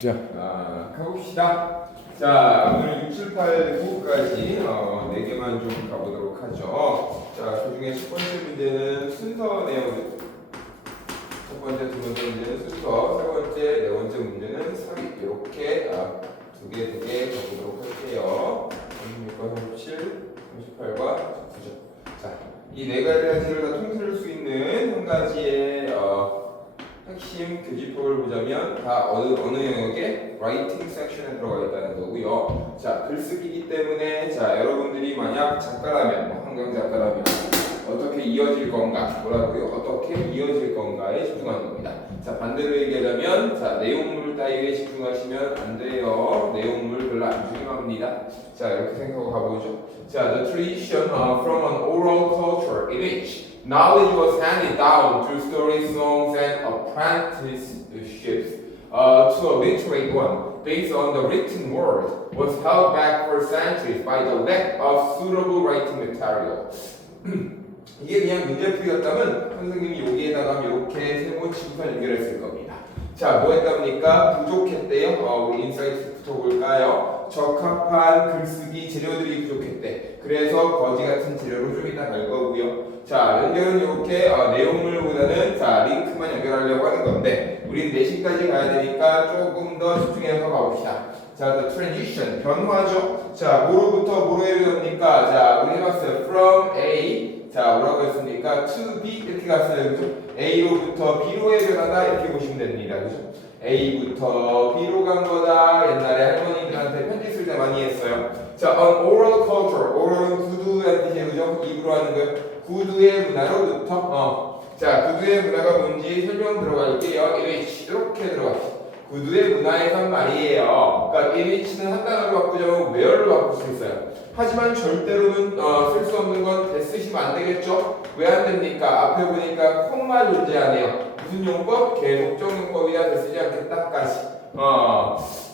자, 가봅시다. 자, 오늘 6, 7, 8, 9까지 4개만 좀 가보도록 하죠. 자, 그 중에 첫 번째 문제는 순서 내용. 첫 번째, 두 번째 문제는 순서, 세 번째, 네 번째 문제는 삽입. 이렇게 두 개 가보도록 할게요. 36과 37, 38과 39죠. 자, 이 네 가지를 다 통틀 수 있는 한 가지의 핵심 교집합을 보자면 다 어느 영역에 writing 섹션에 들어가 있다는 거고요. 자, 글쓰기이기 때문에 자 여러분들이 만약 작가라면 한강 작가라면 어떻게 이어질 건가 뭐라고요? 어떻게 이어질 건가에 집중하는 겁니다. 자, 반대로 얘기하자면 자 내용물 따위에 집중하시면 안 돼요. 내용물 별로 안 중요합니다. 자, 이렇게 생각하고 가보죠. 자, the tradition from an oral culture in which knowledge was handed down through stories, songs, and apprenticeships to a literate one, based on the written word, was held back for centuries by the lack of suitable writing material. 이게 그냥 문제풀이였다면 선생님이 여기에다가 이렇게 세모치고서 연결했을 겁니다. 자, 뭐 했답니까? 부족했대요. 우리 인사이트부터 볼까요? 적합한 글쓰기 재료들이 부족했대. 그래서 거지 같은 재료로 좀 이따 갈 거고요. 자, 연결은 이렇게 내용물보다는 자 링크만 연결하려고 하는 건데 우린 내신까지 가야 되니까 조금 더 집중해서 가봅시다. 자, the transition 변화죠. 자, 뭐로부터 뭐로 해야 자, 우리 해봤어요. From A 자, 뭐라고 했습니까? To B 이렇게 갔어요. 그죠? A로부터 B로의 변화다 이렇게 보시면 됩니다. 그죠? A부터 B로 간 거다. 옛날에 할머니들한테 편지 쓸 때 많이 했어요. 자, an oral culture. oral은 구두라는 뜻이에요. 그죠? 입으로 하는 거예요. 구두의 문화로부터 자, 구두의 문화가 뭔지 설명 들어갈게요. image 이렇게 들어갑시다. 구두의 문화에선 말이에요. 그러니까 image는 한 단어로 바꾸자면 where로 바꿀 수 있어요. 하지만 절대로는 쓸 수 없는 건 대 쓰시면 안 되겠죠? 왜 안 됩니까? 앞에 보니까 콤마 존재하네요. 무슨 용법? 계속적 용법이라 대 쓰지 않겠다까지.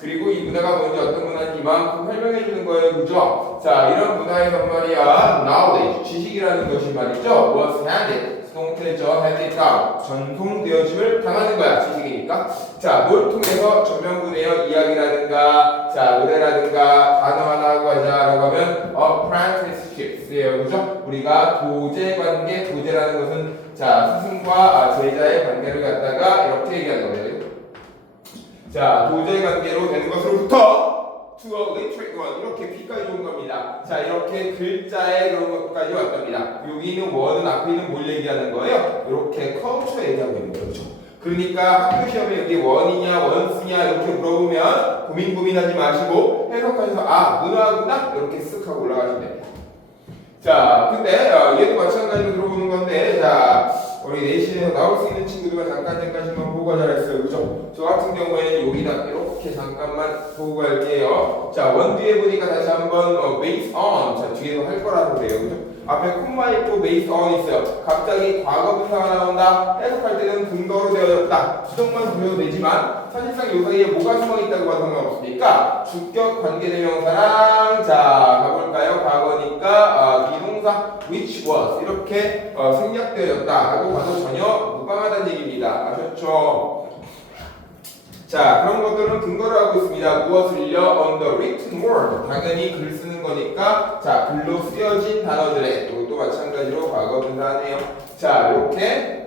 그리고 이 문화가 뭔지 어떤 문화인지 이만큼 설명해 주는 거예요. 그죠? 자, 이런 문화에선 말이야 knowledge, 지식이라는 것이 말이죠. was handed, 수동태죠. handed down, 전송되어짐을 당하는 거야. 지식이니까. 자, 뭘 통해서 전명구네요. 이야기라든가 자, 노래라든가 단어 하나 하고 하자라고 하면 apprenticeships예요. 그죠? 우리가 도제관계, 도제라는 것은 자, 스승과 제자의 관계를 갖다가 이렇게 얘기하는 거예요. 자, 도제 관계로 되는 것으로부터 to a literate one 이렇게 B까지 온 겁니다. 자, 이렇게 글자의 그런 것까지 왔답니다. 여기 있는 원은 앞에 있는 뭘 얘기하는 거예요? 이렇게 culture 얘기하고 있는 거죠. 그러니까 학교 시험에 여기 원이냐 원스냐 이렇게 물어보면 고민하지 마시고 해석하셔서 문화구나 이렇게 쓱 하고 올라가시면 됩니다. 자, 근데 얘도 마찬가지로 들어보는 건데 자, 우리 내신에서 나올 수 있는 친구들만 잠깐씩만 보고 잘했어요. 그죠? 저 같은 경우에는 여기다 이렇게 잠깐만 보고 갈게요. 자, 원 뒤에 보니까 다시 한번 based on 자, 뒤에서 할 거라고 그래요. 그죠? 앞에 콤마 있고 based on 있어요. 갑자기 과거 분사가 나온다. 해석할 때는 근거로 되어졌다. 수정만 부여도 되지만 사실상 요 사이에 뭐가 숨어 있다고 봐도 상관없으니까 주격 관계대명사랑 자, 가볼까요? 과거니까 비동사 which was 이렇게 생략되어졌다라고 봐도 전혀 무방하다는 얘기입니다. 아셨죠? 자, 그런 것들은 근거를 하고 있습니다. 무엇을요? On the written word. 당연히 글 쓰는 거니까 자, 글로 쓰여진 단어들에 이것도 마찬가지로 과거 분사하네요. 자, 이렇게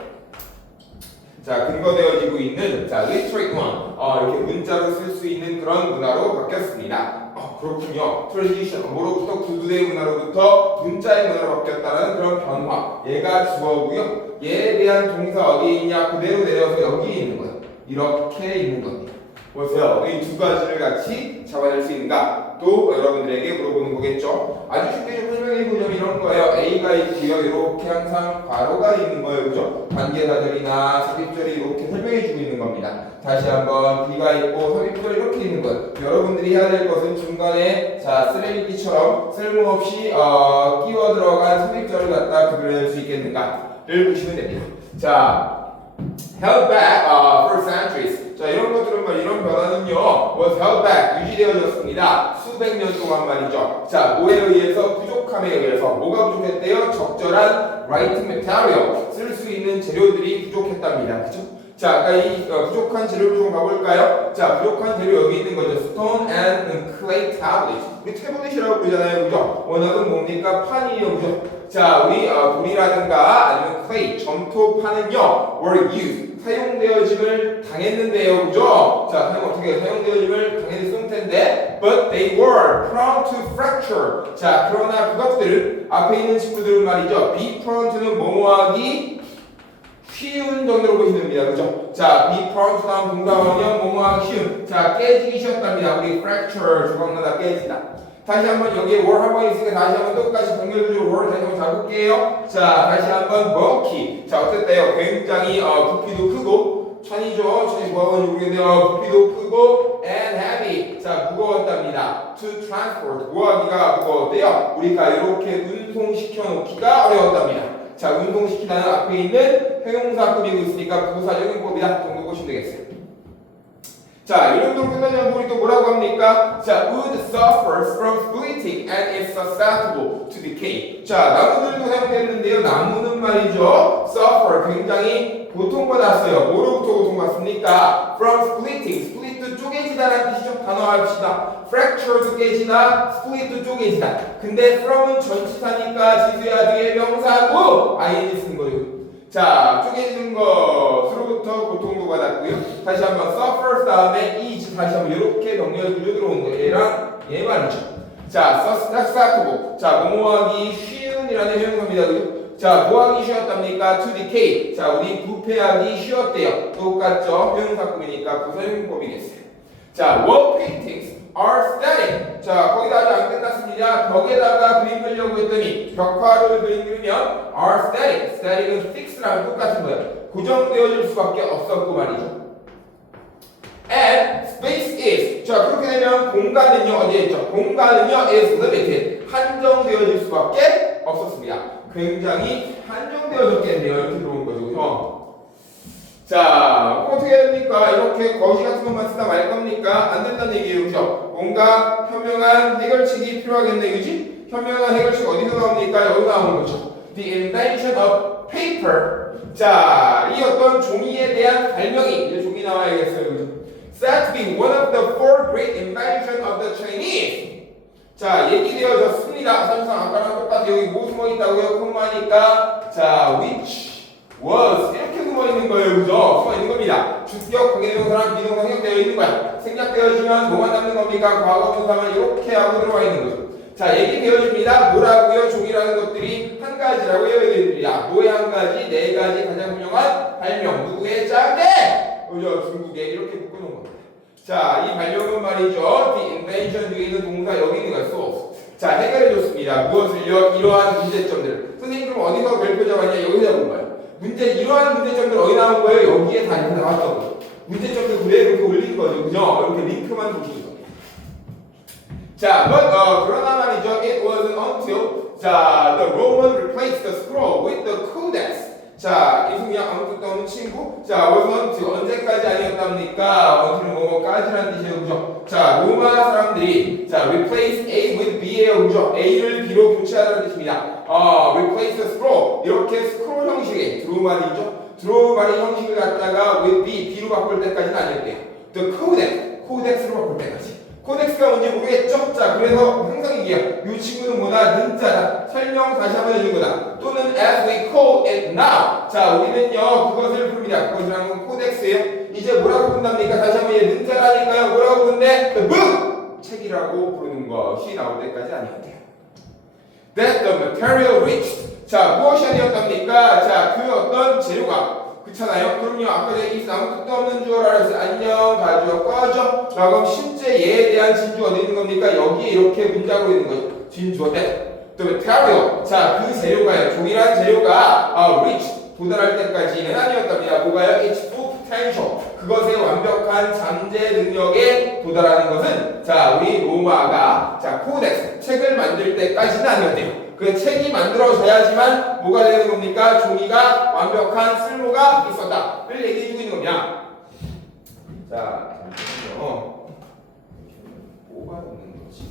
자, 근거되어지고 있는 자, literate one. 이렇게 문자로 쓸 수 있는 그런 문화로 바뀌었습니다. 그렇군요. transition. 뭐로부터 구두의 문화로부터 문자의 문화로 바뀌었다는 그런 변화. 얘가 주어고요. 얘에 대한 동사 어디에 있냐? 그대로 내려서 여기에 있는 거예요. 이렇게 있는 겁니다. 보세요. 이 두 가지를 같이 잡아낼 수 있는가? 또 여러분들에게 물어보는 거겠죠. 아주 쉽게 좀 설명해 보자면 이런 거예요. A가 있고요. 이렇게 항상 괄호가 있는 거예요. 그죠? 관계사절이나 삽입절이 이렇게 설명해 주고 있는 겁니다. 다시 한번 B가 있고 삽입절 이렇게 있는 거예요. 여러분들이 해야 될 것은 중간에 자, 쓰레기처럼 쓸모없이 끼워 들어간 삽입절을 갖다 그려낼 수 있겠는가를 보시면 됩니다. 자, held back for centuries. 자, 이런 것들은 이런 변화는요 was held back 유지되어졌습니다. 수백 년 동안 말이죠. 자, 뭐에 의해서? 부족함에 의해서. 뭐가 부족했대요? 적절한 writing material 쓸 수 있는 재료들이 부족했답니다. 그죠? 자, 아까 이 부족한 재료를 좀 가볼까요? 자, 부족한 재료 여기 있는 거죠. Stone and clay tablet. 우리 태블릿이라고 부르잖아요, 그죠? 원어는 뭡니까? 판이에요, 그죠? 자, 우리 돌이라든가 아니면 clay, 점토판은요, were used. 사용되어짐을 당했는데요, 그죠? 자, 사용되어짐을 당했을 텐데, but they were prone to fracture. 자, 그러나 그것들을 앞에 있는 친구들은 말이죠. be prone to는 뭐뭐하기 쉬운 정도로 보시면 됩니다. 그죠? 자, be prone to 다음 동사원형 뭐뭐하기 쉬운. 자, 깨지기 쉬웠답니다. 우리 fracture 조각나다 깨지다. 다시 한번 여기에 were 한 번 있으니까 다시 한번 똑같이 동결구조로 were 다시 한번 잡을게요. 자, 다시 한번 bulky. 자, 어쨌대요? 굉장히 부피도 크고 천이죠. 천이 뭐하고 모르겠네요. 부피도 크고 and heavy. 자, 무거웠답니다. to transport. 뭐하기가 무거웠대요. 우리가 이렇게 운송시켜 놓기가 어려웠답니다. 자, 운송시키다는 앞에 있는 형용사급이고 있으니까 부사적인 법이다 정도 보시면 되겠어요. 자, 이 정도로 끝나면 우리 또 뭐라고 합니까? 자, wood suffers from splitting and is susceptible to decay. 자, 나무들도 사용됐는데요. 나무는 말이죠. suffer, 굉장히 고통받았어요. 뭐로부터 고통받습니까? from splitting, split 쪼개지다라는 뜻이죠. 단어 합시다. fracture도 깨지다, split 쪼개지다. 근데 from은 전치사니까 지수야 뒤에 명사고 ing 쓰는 거예요. 자, 쪼개지는 것으로부터 고통도 받았고요. 다시 한번 suffers 다음에 is 다시 한번 이렇게 병렬 구조 들어오는 거예요. 얘랑 얘 말이죠. 자, susceptible. 자, 뭐뭐하기 쉬운이라는 형용사입니다. 그죠? 자, 뭐하기 쉬웠답니까? to decay. 자, 우리 부패하기 쉬웠대요. 똑같죠? 형용사급이니까 부사용법이겠어요. 자, wall paintings are static. 자, 거기다 아직 안 끝났습니다. 벽에다가 그림 그리려고 했더니 벽화를 그림 그리면 are static. static은 fix랑 똑같은 거예요. 고정되어질 수밖에 없었고 말이죠. and space is. 자, 그렇게 되면 공간은요 어디에 있죠? 공간은요 is limited. 한정되어질 수밖에 없었습니다. 굉장히 한정되어졌겠네요. 이렇게 들어온 거죠. 자, 어떻게 해야 됩니까? 이렇게 거시 같은 것만 쓰다 말 겁니까? 안 된다는 얘기예요. 그죠? 뭔가 현명한 해결책이 필요하겠네. 그지? 현명한 해결책 어디서 나옵니까? 여기 나오는 거죠. The invention of paper. 자, 이 어떤 종이에 대한 발명이, 이제 종이 나와야겠어요. 그죠? Said to be one of the four great inventions of the Chinese. 자, 얘기되어졌습니다. 사실상 아까랑 똑같이 여기 뭐 숨어 있다고요? 콤마니까. 자, which was 이렇게 숨어 있는 거예요, 그죠? 숨어 있는 겁니다. 주격, 관계대명사랑 비동사 생략되어 있는 거야. 생략되어지면 뭐만 남는 겁니까? 과거 분사만 이렇게 하고 들어와 있는 거죠. 자, 얘기되어집니다. 뭐라고요? 종이라는 것들이 한 가지라고 얘기해드립니다. 뭐의 한 가지? 네 가지 가장 유명한 발명. 누구의 짱대? 그죠? 중국에 이렇게 묶어놓은 겁니다. 자, 이 발명은 말이죠. The invention 뒤에 있는 동사 여기 있는 거예요. source. 자, 해결해줬습니다. 무엇을요? 이러한 문제점들을. 선생님 그럼 어디서 별표 잡았냐? 여기 잡은 거예요. 이러한 문제점들 어디 나온 거예요? 여기에 다 이렇게 나왔던 거예요. 문제점들 그대로 이렇게 올린 거죠. 그죠? 이렇게 링크만 붙인 거예요. 자, 그러나 말이죠. It wasn't until the Roman replaced the scroll with the codex. 자, 이 그냥 아무 뜻도 없는 친구. 자, wasn't until 언제까지 아니었답니까? until은 뭐뭐까지라는 뜻이에요. 그죠? 자, 로마 사람들이 자, replace A with B예요. 그죠? A를 B로 교체하다는 뜻입니다. replace the scroll. 이렇게 스크롤 형식의 드로우말이죠. 드로우말의 형식을 갖다가 with B, B로 바꿀 때까지는 아니었대요. The codex, codex로 바꿀 때까지. 코덱스가 뭔지 모르겠죠? 자, 그래서 항상 얘기해요. 이 친구는 뭐다? 는자다. 설명 다시 한번 해준 거다. 또는 as we call it now. 자, 우리는요, 그것을 부릅니다. 그것이라는 건 코덱스예요. 이제 뭐라고 부른답니까? 다시 한번 얘 는자라니까요. 뭐라고 부른대? The book! 책이라고 부르는 것이 나올 때까지 아니었대요. That the material reached. 자, 무엇이 아니었답니까? 자, 그 어떤 재료가 그렇잖아요. 그럼요. 아까 전에 이 아무 뜻도 없는 줄 알았어요. 안녕, 가죠, 꺼져. 자, 그럼 실제 얘에 대한 진주가 어디 있는 겁니까? 여기에 이렇게 문장으로 있는 거죠. 진주어 때. 또 material. 자, 그 재료가요. 종이란 재료가 reach 도달할 때까지는 아니었답니다. 뭐가요? Its full potential. 그것의 완벽한 잠재 능력에 도달하는 것은 자, 우리 로마가 자, 코덱스 책을 만들 때까지는 아니었대요. 그 책이 만들어져야지만 뭐가 되는 겁니까? 종이가 완벽한 쓸모가 있었다를 얘기해주고 있는 겁니다. 자, 잠시만요. 뭐가 없는 거지?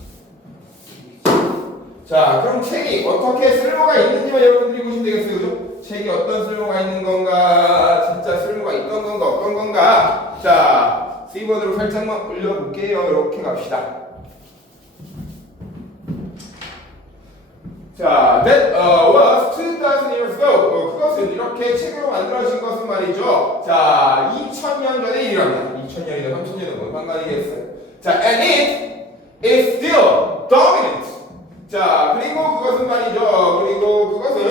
자, 그럼 책이 어떻게 쓸모가 있는지만 여러분들이 보시면 되겠어요. 그죠? 책이 어떤 쓸모가 있는 건가? 진짜 쓸모가 있던 건가? 어떤 건가? 자, C번으로 살짝만 올려볼게요. 이렇게 갑시다. 자, that was 2000 years ago. 그것은 이렇게 책으로 만들어진 것은 말이죠. 자, 2000년 전의 일이랍니다. 2000년이나 3000년은 뭔 상관이겠어요. 자, and it is still dominant. 자, 그리고 그것은 말이죠. 그리고 그것은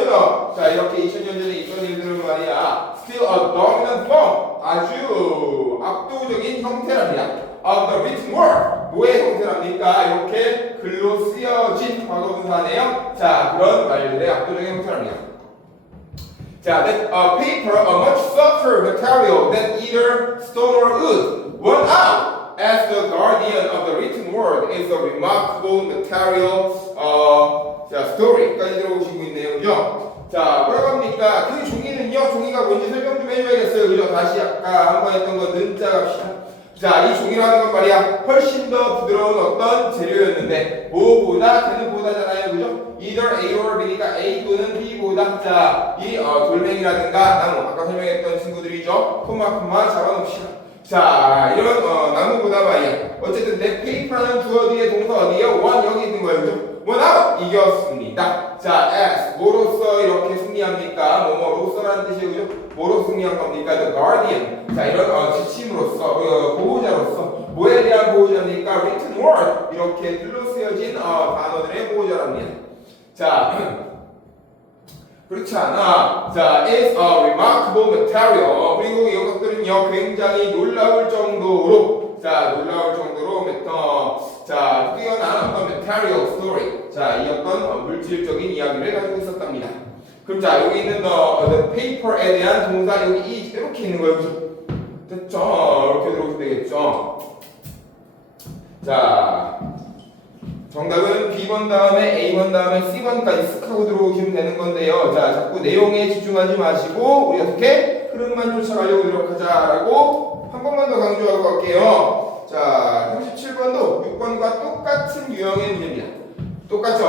자, 이렇게 2000년 전에 있던 일들은 말이야. Still a dominant form. 아주 압도적인 형태랍니다. Of the written word. 뭐의 형태랍니까? 이렇게 글로 쓰여진 과거분사네요. 자, 그런 말들의 압도적인 형태랍니다. 자, that paper, a much softer material than either stone or wood, won out as the guardian of the written word is a remarkable material 자, story까지 들어오시고 있네요. 그죠? 자, 뭐라고 합니까? 그 종이는요, 종이가 뭔지 설명 좀 해줘야겠어요. 그죠? 다시 아까 한 번 했던 거 는자 갑시다. 자, 이 종이라는 건 말이야, 훨씬 더 부드러운 어떤 재료였는데, 뭐보다, 걔는 보다잖아요. 그죠? either A or B니까 A 또는 B보다, 자, 이 돌멩이라든가 나무, 아까 설명했던 친구들이죠. 코마 잡아놓읍시다. 자, 이런 나무보다 말이야. 어쨌든 내 페이퍼라는 주어 뒤에 동사 어디에요? 원 여기 있는 거예요. 그죠? 원 아웃 이겼습니다. 자, as 뭐로써 이렇게 승리합니까? 뭐로써라는 뜻이에요. 그죠? 뭐로 승리한 겁니까? The guardian. 자, 이런 지침으로써 보호자로서 뭐에 대한 보호자입니까? written word. 이렇게 글로 쓰여진 단어들의 보호자랍니다. 자, 그렇지 않아. 자, is a remarkable material. 그리고 이것들은요, 굉장히 놀라울 정도로, 자, 놀라울 정도로, 자, 뛰어난 어떤 material story. 자, 이 어떤 물질적인 이야기를 가지고 있었답니다. 그럼 자, 여기 있는 the paper에 대한 동사, 여기 이렇게 있는 거예요. 됐죠? 이렇게 들어오시면 되겠죠? 자, 정답은 B번 다음에 A번 다음에 C번까지 쓱 하고 들어오시면 되는 건데요. 자, 자꾸 내용에 집중하지 마시고 우리 어떻게 흐름만 쫓아가려고 노력하자라고 한 번만 더 강조하고 갈게요. 자, 37번도 6번과 똑같은 유형의 문제입니다. 똑같죠?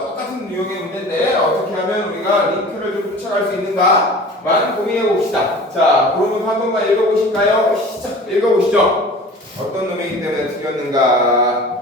똑같은 유형의 문제인데 어떻게 하면 우리가 링크를 좀 쫓아갈 수 있는가만 고민해 봅시다. 자, 그러면 한 번만 읽어보실까요? 시작! 읽어보시죠. 어떤 놈이기 때문에 틀렸는가?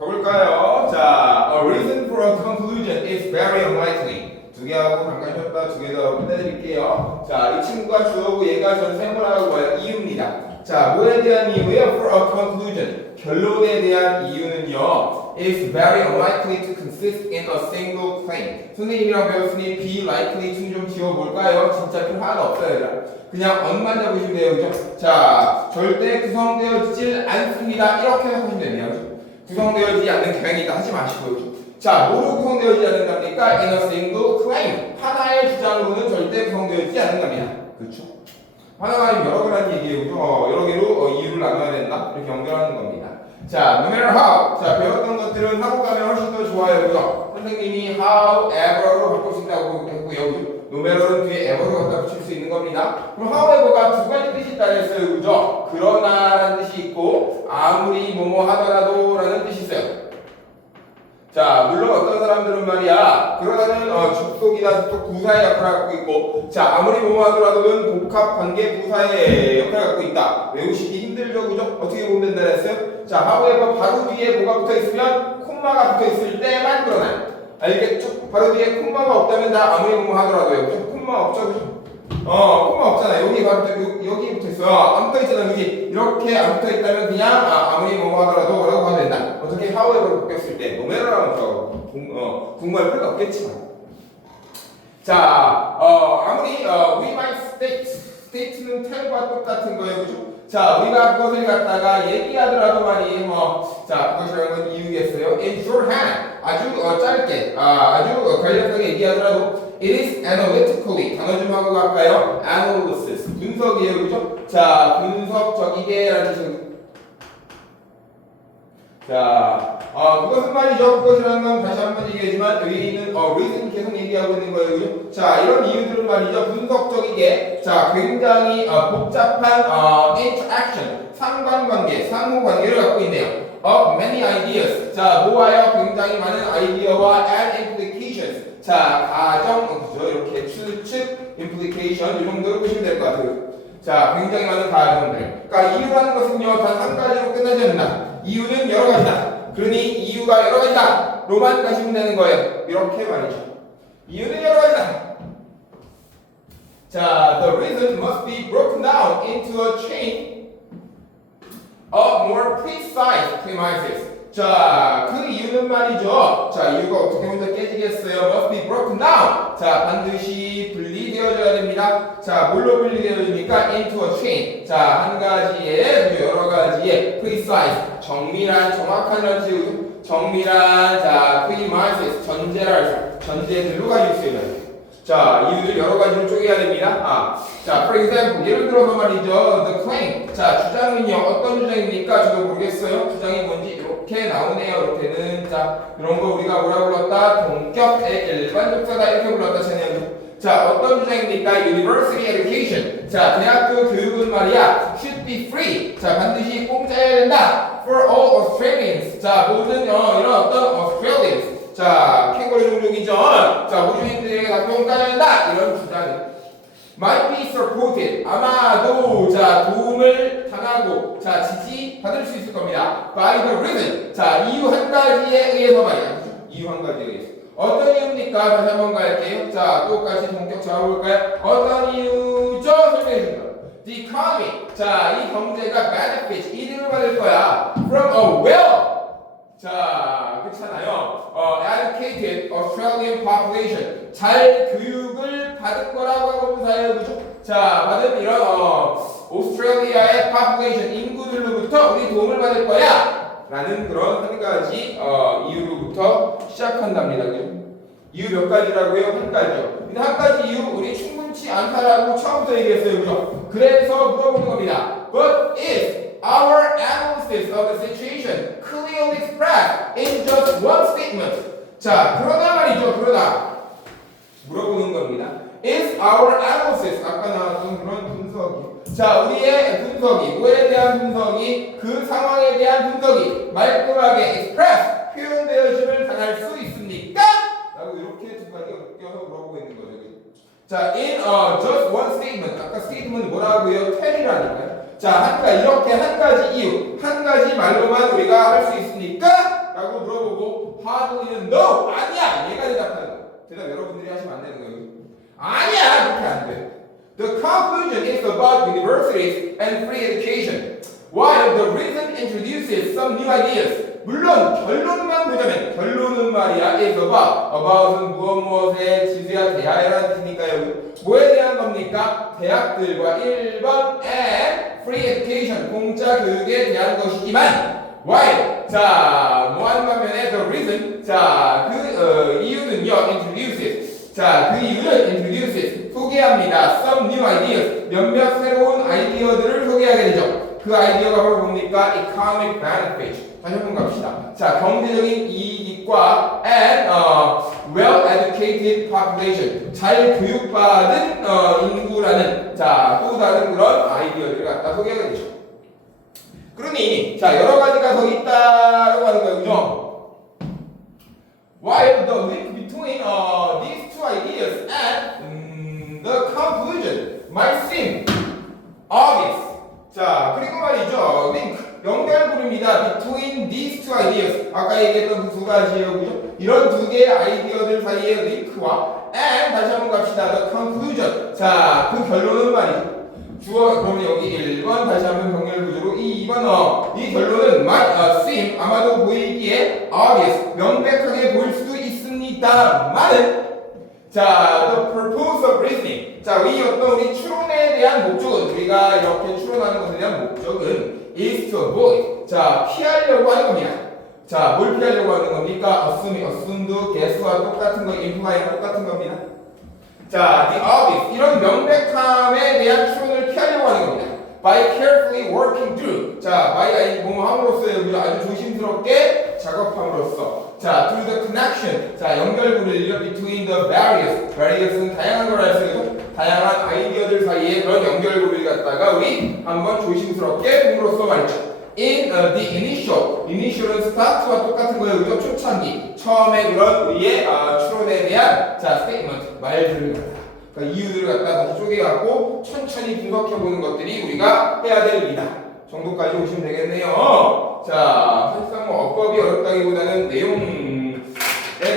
가볼까요? 자, a reason for a conclusion is very unlikely. 두 개 하고 잠깐 쉬었다 두 개 더 끝내드릴게요. 자, 이 친구가 주어고 얘가 전사용을 하고 뭐야? 이유입니다. 자, 뭐에 대한 이유예요? For a conclusion. 결론에 대한 이유는요. is very unlikely to consist in a single claim. 선생님이랑 배웠으니 be likely to 좀 지워볼까요? 진짜 필요 하나 없어요, 얘들아. 그냥 언만 잡으시면 돼요, 그죠? 자, 절대 구성되어지질 않습니다. 이렇게 하시면 됩니다. 구성되어지지 않는 경향이 있다 하지 마시고요. 자, 뭐로 구성되어지지 않는답니까? in a single claim. 하나의 주장으로는 절대 구성되어지지 않는답니다. 그렇죠? 하나가 아니면 여러 개라는 얘기예요. 여러 개로 이유를 나눠야 된다. 이렇게 연결하는 겁니다. 자, no matter how. 자, 배웠던 것들은 하고 가면 훨씬 더 좋아요. 그죠? 선생님이 however로 바꿀 수 있다고 했고요. no matter은 뒤에 ever로 갖다 붙일 수 있는 겁니다. 그럼 however가 두 가지 뜻이 있다 했어요. 그죠? 그러나라는 뜻이 있고 아무리 뭐뭐 하더라도 라는 뜻이 있어요. 자, 물론 어떤 사람들은 말이야, 그러다는 접속이나 접속 부사의 역할을 갖고 있고, 자, 아무리 뭐뭐 하더라도는 복합 관계 부사의 역할을 갖고 있다. 외우시기 힘들죠, 그죠? 어떻게 보면 된다 했어요? 자, however 바로 뒤에 뭐가 붙어 있으면 콤마가 붙어 있을 때만 그러나. 알겠죠? 바로 뒤에 콤마가 없다면 다 아무리 뭐뭐 하더라도요. 그죠? 콤마 없죠, 그죠? 콤마 없잖아. 여기 바로 여기 붙어 있어. 안 붙어 있잖아, 여기. 이렇게 안 붙어 있다면 그냥 아무리 뭐뭐 하더라도 라고 하면 된다. 어떻게 however로 바뀌었을 때 노메로라면 궁금할 필요가 없겠지만. 자, 아무리 we might state는 tell과 똑같은 거예요, 그죠? 자, 우리가 그것을 갖다가 얘기하더라도 말이에요. 자, 그것이라는 건 이유겠어요. In shorthand, 아주 짧게, 아주 간략하게 얘기하더라도 it is analytically. 단어 좀 하고 갈까요? analysis, 분석이에요, 그죠? 자, 분석적이게라는 뜻은. 자, 그것은 말이죠. 그것이라는 건 다시 한번 얘기하지만 여기 있는 reason 계속 얘기하고 있는 거예요, 그죠? 자, 이런 이유들은 말이죠. 분석적이게, 자, 굉장히 복잡한 interaction, 상관관계, 상호관계를 갖고 있네요. Of many ideas. 자, 모아요. 굉장히 많은 아이디어와 and implications. 자, 가정, 그죠? 이렇게 추측, implication 이 정도로 보시면 될 것 같아요. 자, 굉장히 많은 가정들. 그러니까 이유라는 것은요, 단 한 가지로 끝나지 않는다. 이유는 여러 가지다. 그러니 이유가 여러 가지다. 로만 가시면 되는 거예요. 이렇게 말이죠. 이유는 여러 가지다. 자, the reason must be broken down into a chain of more precise premises. 자, 그 이유는 말이죠. 자, 이유가 어떻게 혼자 깨지겠어요? Must be broken down. 자, 반드시 분리되어져야 됩니다. 자, 뭘로 분리되어집니까? Into a chain. 자, 한 가지의, 여러 가지의 precise, 정밀한, 정확한 뜻이고, 정밀한, 자, premises, 전제들로 가지고 있어야 돼요. 자, 이유를 여러 가지로 쪼개야 됩니다. 자, for example, 예를 들어서 말이죠. The claim. 자, 주장은요. 어떤 주장입니까? 저도 모르겠어요. 주장이 뭔지 이렇게 나오네요. 이렇게는. 자, 이런 거 우리가 뭐라 불렀다? 동격의 일반 접사다. 이렇게 불렀다. 쟤네요. 자, 어떤 주장입니까? University education. 자, 대학교 교육은 말이야. should be free. 자, 반드시 공짜여야 된다. For all Australians. 자, 모든 이런 어떤 Australians. 자, 캥거루 종족이죠. 자, 호주인들에게 다 공짜여야 된다. 이런 주장은 might be supported. 아마도 자, 도움을 당하고 자, 지지받을 수 있을 겁니다. by the reason. 자, 이유 한 가지에 의해서 말이야. 이유 한 가지에 의해서. 어떤 이유입니까? 다시 한번 갈게요. 자, 똑같이 본격 잡아볼까요? 어떤 이유죠? 설명해 줍니다. The economy. 자, 이 경제가 benefit, 이득을 받을 거야. From a well. 자, 그렇잖아요. Educated Australian population. 잘 교육을 받은 거라고 하고 있는 그죠? 자, 받은 이런 오스트레일리아의 population 인구들로부터 우리 도움을 받을 거야. 라는 그런 한 가지 이유로부터 시작한답니다. 그죠? 이유 몇 가지라고요? 한 가지요. 근데 한 가지 이유 우리 충분치 않다라고 처음부터 얘기했어요. 그죠? 그래서 물어보는 겁니다. But is our analysis of the situation clearly expressed in just one statement? 자, 그러나 말이죠. 그러나 물어보는 겁니다. Is our analysis, 아까 나왔던 그런 분석이, 자, 우리의 분석이, 뭐에 대한 분석이, 그 상황에 대한 분석이 말끔하게 express, 표현되어짐을 당할 수 있습니까? 라고 이렇게 두 가지가 묶여서 물어보고 있는 거죠. 자, in just one statement, 아까 statement 뭐라고요? tell이라니까요. 자, 이렇게 한 가지 이유, 한 가지 말로만 우리가 할 수 있습니까? 라고 물어보고 hardly는 no, 아니야! 얘가 대답하는 거예요. 대답 여러분들이 하시면 안 되는 거예요. 아니야! 그렇게 안 돼. The conclusion is about universities and free education, while the reason introduces some new ideas. 물론 결론만 보자면, 결론은 말이야 is about은 무엇에 지수야 대하여라는 뜻이니까요. 뭐에 대한 겁니까? 대학들과 1번 and free education 공짜 교육에 대한 것이지만 while 자, 뭐하는 반면에 the reason. 자, 그 이유는요. introduces. 자, 그 이유는 introduces. 소개합니다. some new ideas. 몇몇 새로운 아이디어들을 소개하게 되죠. 그 아이디어가 바로 뭡니까? economic benefit. 다시 한번 갑시다. 자, 경제적인 이익과 and well-educated population. 잘 교육받은 인구라는 자, 또 다른 그런 아이디어들을 갖다 소개하게 되죠. 그러니 자, 여러 가지가 더 있다라고 하는 거예요. 그죠? While the link between these two ideas and the conclusion might seem obvious. 자, 그리고 말이죠. link 연결고리입니다. between these two ideas. 아까 얘기했던 그 두 가지예요. 그죠? 이런 두 개의 아이디어들 사이의 링크와 and 다시 한번 갑시다. the conclusion. 자, 그 결론은 말이죠. 주어 그러면 여기 1번 다시 한번 병렬 구조로 2번 이 결론은 might seem 아마도 보이기에 obvious 명백하게 보일 수도 있습니다만은 자, the purpose of reasoning. 자, 이 어떤 우리 추론에 대한 목적은 우리가 이렇게 추론하는 것에 대한 목적은 is to avoid. 자, 피하려고 하는 겁니다. 자, 뭘 피하려고 하는 겁니까? assumed, guess와 똑같은 거, imply랑 똑같은 겁니다. 자, the obvious. 이런 명백함에 대한 추론을 피하려고 하는 겁니다. by carefully working through. 자, by 함으로써요. 아주 조심스럽게 작업함으로써. 자, through the connection. 자, 연결고리를 between the various. various는 다양한 걸 알 수 있고 다양한 아이디어들 사이에 그런 연결고리를 갖다가 우리 한번 조심스럽게 봄으로써 말이죠. in the initial은 start와 똑같은 거예요. 그죠? 초창기. 처음에 그런 우리의 추론에 대한 자, statement. 말들을 갖다. 그러니까 이유들을 갖다 다시 쪼개갖고 천천히 분석해보는 것들이 우리가 해야 될 일이다. 정도까지 오시면 되겠네요. 자, 사실상 뭐 어법이 어렵다기보다는 내용에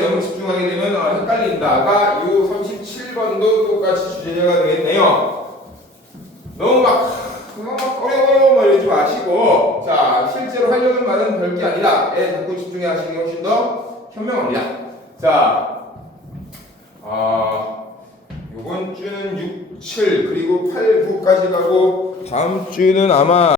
너무 집중하게 되면 헷갈린다가 요 37번도 똑같이 주제가 되겠네요. 너무 막 어려워요 뭐 이러지 마시고 자, 실제로 하려는 말은 별게 아니다에 자꾸 집중해 하시는 게 훨씬 더 현명합니다. 자, 이번 주는 6, 7 그리고 8, 9까지 가고 다음 주는 아마